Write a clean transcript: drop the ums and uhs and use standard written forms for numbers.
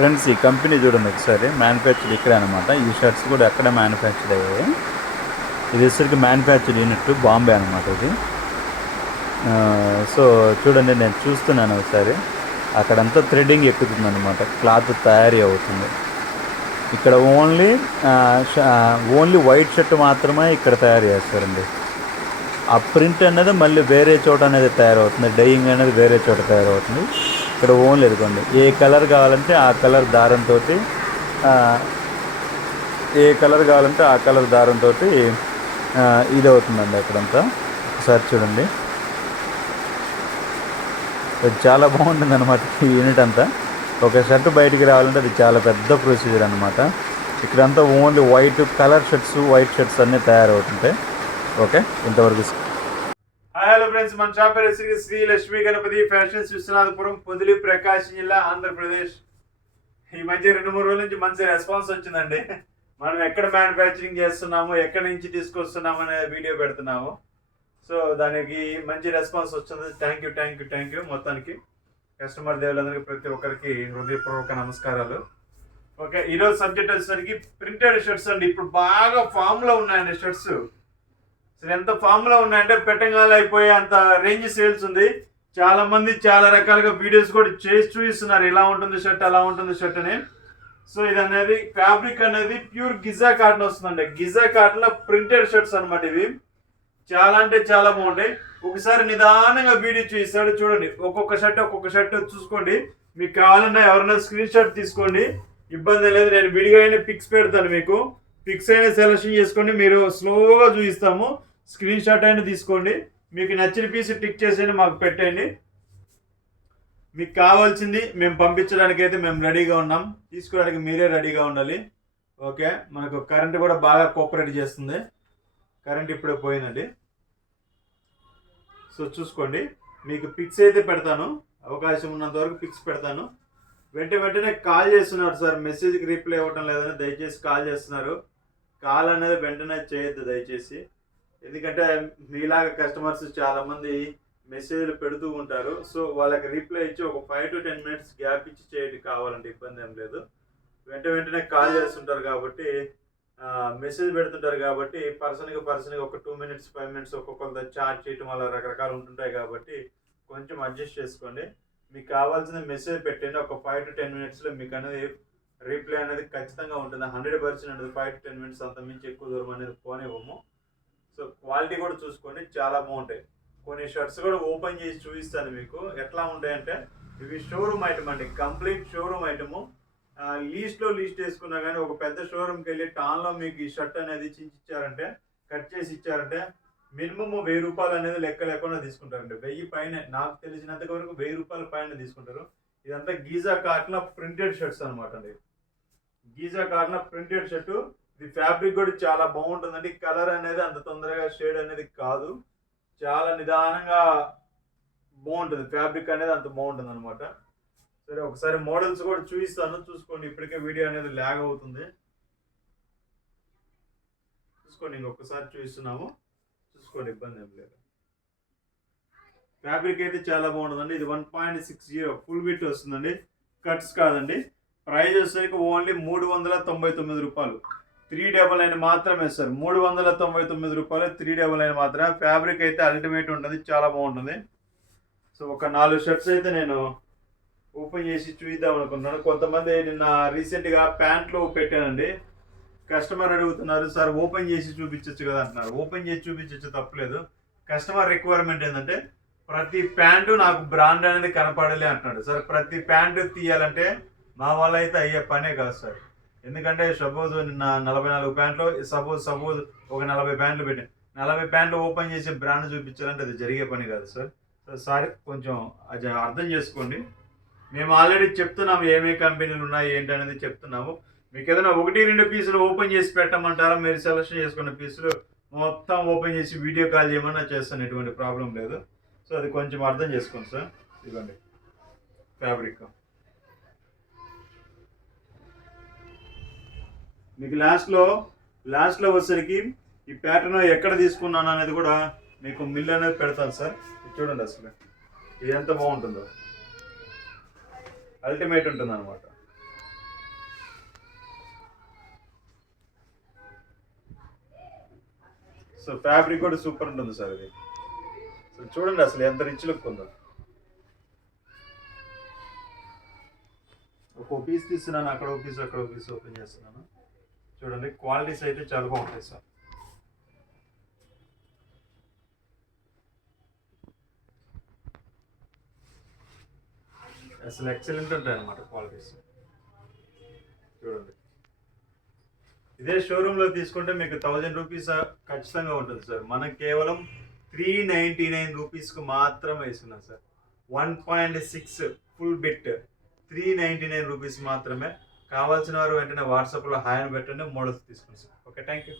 Friends ఈ company చూడండి ఒకసారి, మ్యానుఫ్యాక్చర్ ఇక్కడే అనమాట. ఈ షర్ట్స్ కూడా ఎక్కడ మ్యానుఫ్యాక్చర్ అయ్యాయి. ఇది వచ్చరికి మ్యానుఫ్యాక్చర్ యూనిట్ బాంబే అనమాట ఇది. సో చూడండి, నేను చూస్తున్నాను ఒకసారి, అక్కడంతా థ్రెడ్డింగ్ ఎక్కుతుంది అనమాట, క్లాత్ తయారీ అవుతుంది. ఇక్కడ ఓన్లీ వైట్ షర్ట్ మాత్రమే ఇక్కడ తయారు చేస్తారండి. ఆ ప్రింట్ అనేది మళ్ళీ వేరే చోట అనేది తయారవుతుంది, డైయింగ్ అనేది వేరే చోట తయారవుతుంది. ఇక్కడ ఓన్లీ ఎదుకోండి, ఏ కలర్ కావాలంటే ఆ కలర్ దారంతో, ఏ కలర్ కావాలంటే ఆ కలర్ దారంతో ఇది అవుతుందండి అక్కడంతా. ఒకసారి చూడండి, చాలా బాగుంటుంది అనమాట ఈ యూనిట్ అంతా. ఒక షర్ట్ బయటికి రావాలంటే అది చాలా పెద్ద ప్రొసీజర్ అనమాట. ఇక్కడంతా only white colour shirts, white shirts అన్నీ తయారవుతుంటాయి. ఓకే, ఇంతవరకు. హలో ఫ్రెండ్స్, మన షాప్ పేరు శ్రీ లక్ష్మీ గణపతి ఫ్యాషన్స్, విశ్వనాథపురం, పొదిలి, ప్రకాశం జిల్లా, ఆంధ్రప్రదేశ్. ఈ మధ్య 2-3 రోజుల నుంచి మంచి రెస్పాన్స్ వచ్చిందండి. మనం ఎక్కడ మ్యానుఫ్యాక్చరింగ్ చేస్తున్నాము, ఎక్కడి నుంచి తీసుకొస్తున్నాము అనే వీడియో పెడుతున్నాము. సో దానికి మంచి రెస్పాన్స్ వచ్చింది. థ్యాంక్ యూ మొత్తానికి కస్టమర్ దేవులందరికీ, ప్రతి ఒక్కరికి హృదయపూర్వక నమస్కారాలు. ఓకే, ఈరోజు సబ్జెక్ట్ వచ్చేసరికి ప్రింటెడ్ షర్ట్స్ అండి. ఇప్పుడు బాగా ఫామ్లో ఉన్నాయండి షర్ట్స్. అసలు ఎంత ఫామ్లో ఉన్నాయంటే పెట్టంగానే అయిపోయే అంత రేంజ్ సేల్స్ ఉంది. చాలా మంది చాలా రకాలుగా వీడియోస్ కూడా చేసి చూపిస్తున్నారు, ఇలా ఉంటుంది షర్ట్, అలా ఉంటుంది షర్ట్ అని. సో ఇది అనేది ఫ్యాబ్రిక్ అనేది ప్యూర్ గిజా కాటన్ వస్తుందండి. గిజా కాటన్ లో ప్రింటెడ్ షర్ట్స్ అనమాట. ఇవి చాలా అంటే చాలా బాగుంటాయి. ఒకసారి నిదానంగా వీడియో చూపిస్తాడు, చూడండి. ఒక్కొక్క షర్ట్ చూసుకోండి. మీకు కావాలన్నా ఎవరైనా స్క్రీన్ షాట్ తీసుకోండి, ఇబ్బంది లేదు. నేను విడిగా పిక్స్ పెడతాను, మీకు పిక్స్ అయినా సెలెక్షన్ చేసుకోండి. మీరు స్లోగా చూపిస్తాము, స్క్రీన్ షాట్ అయినా తీసుకోండి. మీకు నచ్చిన పీస్ టిక్ చేసి మాకు పెట్టండి. మీకు కావాల్సింది మేము పంపించడానికి అయితే మేము రెడీగా ఉన్నాం, తీసుకోవడానికి మీరే రెడీగా ఉండాలి. ఓకే, మనకు కరెంట్ కూడా బాగా కోఆపరేట్ చేస్తుంది. కరెంట్ ఇప్పుడే పోయిందండి. సో చూసుకోండి, మీకు పిక్స్ అయితే పెడతాను, అవకాశం ఉన్నంత వరకు పిక్స్ పెడతాను. వెంటనే కాల్ చేస్తున్నారు సార్, మెసేజ్కి రిప్లై ఇవ్వటం లేదని దయచేసి కాల్ చేస్తున్నారు. కాల్ అనేది వెంటనే చేయొద్దు దయచేసి, ఎందుకంటే మీలాగా కస్టమర్స్ చాలామంది మెసేజ్లు పెడుతూ ఉంటారు. సో వాళ్ళకి రిప్లై ఇచ్చి ఒక 5 to 10 minutes గ్యాప్ ఇచ్చి చేయండి, కావాలంటే ఇబ్బంది ఏం లేదు. వెంటనే కాల్ చేస్తుంటారు కాబట్టి, మెసేజ్ పెడుతుంటారు కాబట్టి, పర్సన్కి ఒక 2 minutes 5 minutes ఒక్కొక్కరితో చాట్ చేయటం అలా రకరకాలు ఉంటుంటాయి కాబట్టి కొంచెం అడ్జస్ట్ చేసుకోండి. మీకు కావాల్సిన మెసేజ్ పెట్టండి, ఒక 5 to 10 minutesలో మీకు అనేది రిప్లై అనేది ఖచ్చితంగా ఉంటుంది. 100% ఉంటుంది. 5 to 10 minutes అంత మించి ఎక్కువ దూరం అనేది పోనివ్వము. సో క్వాలిటీ కూడా చూసుకోండి, చాలా బాగుంటాయి. కొన్ని షర్ట్స్ కూడా ఓపెన్ చేసి చూపిస్తాను మీకు ఎట్లా ఉంటాయంటే. ఇవి షోరూమ్ ఐటమ్ అండి, కంప్లీట్ షోరూమ్ ఐటము. లీస్ట్ వేసుకున్నా కానీ ఒక పెద్ద షోరూమ్కి వెళ్ళి టాన్లో మీకు ఈ షర్ట్ అనేది చించిచ్చారంటే, కట్ చేసి ఇచ్చారంటే మినిమమ్ 1000 రూపాయలు అనేది లెక్క లేకుండా తీసుకుంటారండి. 1000 పైన, నాకు తెలిసినంత వరకు 1000 రూపాయల పైన తీసుకుంటారు. ఇదంతా గీజా కాటన్ ప్రింటెడ్ షర్ట్స్ అనమాట అండి. Giza cotton printed shirt. ఇది ఫ్యాబ్రిక్ కూడా చాలా బాగుంటుందండి. కలర్ అనేది అంత తొందరగా షేడ్ అనేది కాదు, చాలా నిదానంగా బాగుంటుంది. ఫ్యాబ్రిక్ అనేది అంత బాగుంటుంది అనమాట. సరే, ఒకసారి మోడల్స్ కూడా చూపిస్తాను, చూసుకోండి. ఇప్పటికే వీడియో అనేది ల్యాగ్ అవుతుంది, చూసుకోండి. ఇంకొకసారి చూపిస్తున్నాము, చూసుకోండి, ఇబ్బంది ఏం లేదు. ఫ్యాబ్రిక్ అయితే చాలా బాగుంటుందండి. ఇది 1.60 ఫుల్ బిట్ వస్తుందండి, కట్స్ కాదండి. ప్రైస్ వచ్చేసరికి ఓన్లీ 399 రూపాయలు. 399 మాత్రమే సార్, 399 రూపాయలు, 399 మాత్రమే. ఫ్యాబ్రిక్ అయితే అల్టిమేట్ ఉంటుంది, చాలా బాగుంటుంది. సో ఒక 4 షర్ట్స్ అయితే నేను ఓపెన్ చేసి చూద్దాం అనుకుంటున్నాను. కొంతమంది నిన్న రీసెంట్గా ప్యాంట్లు పెట్టానండి, కస్టమర్ అడుగుతున్నారు, సార్ ఓపెన్ చేసి చూపించచ్చు కదా అంటున్నారు. ఓపెన్ చేసి చూపించచ్చు, తప్పలేదు. కస్టమర్ రిక్వైర్మెంట్ ఏంటంటే ప్రతి ప్యాంటు నాకు బ్రాండ్ అనేది కనపడాలి అంటున్నాడు. సార్ ప్రతి ప్యాంటు తీయాలంటే మా వాళ్ళ అయితే అయ్యే పనే కాదు సార్. ఎందుకంటే సపోజ్ నిన్న 44 ప్యాంట్లు, సపోజ్ ఒక 40 ప్యాంట్లు పెట్టాను. 40 ప్యాంట్లు ఓపెన్ చేసి బ్రాండ్ చూపించాలంటే అది జరిగే పని కాదు సార్. సో సారీ, కొంచెం అది అర్థం చేసుకోండి. మేము ఆల్రెడీ చెప్తున్నాము ఏమే కంపెనీలు ఉన్నాయి ఏంటి అనేది చెప్తున్నాము. మీకు ఏదైనా 1-2 పీసులు ఓపెన్ చేసి పెట్టమంటారా, మీరు సెలెక్షన్ చేసుకున్న పీసులు మొత్తం ఓపెన్ చేసి వీడియో కాల్ చేయమన్నా చేస్తాను, ఎటువంటి ప్రాబ్లం లేదు. సో అది కొంచెం అర్థం చేసుకోండి సార్. ఇవ్వండి ఫ్యాబ్రిక్. మీకు లాస్ట్లో వచ్చేసరికి ఈ ప్యాటర్న్ ఎక్కడ తీసుకున్నాను అనేది కూడా మీకు మిల్ అనేది పెడతాను సార్. చూడండి అసలు ఇది ఎంత బాగుంటుందో, అల్టిమేట్ ఉంటుంది అనమాట. సో ఫ్యాబ్రిక్ కూడా సూపర్ ఉంటుంది సార్ ఇది. సో చూడండి అసలు ఎంత రిచ్ లుక్ ఉందో. ఒక్కో పీస్ తీస్తున్నాను, అక్కడ ఒక పీస్ అక్కడ ఒక పీస్ ఓపెన్ చేస్తున్నాను. చూడండి క్వాలిటీస్ అయితే చాలా బాగుంటాయి సార్. అసలు ఎక్సలెంట్ ఉంటాయి అన్నమాట క్వాలిటీస్. చూడండి ఇదే షోరూంలో తీసుకుంటే మీకు 1000 రూపీస్ ఖచ్చితంగా ఉంటుంది సార్. మనం కేవలం 399 రూపీస్కి మాత్రమే ఇస్తున్నాం సార్. 1.6 ఫుల్ బిట్ 399 రూపీస్ మాత్రమే. కావాల్సిన వారు వెంటనే వాట్సాప్లో హాయ్ అని పెట్టండి, మోడల్స్ తీసుకోండి సార్. Okay, thank you.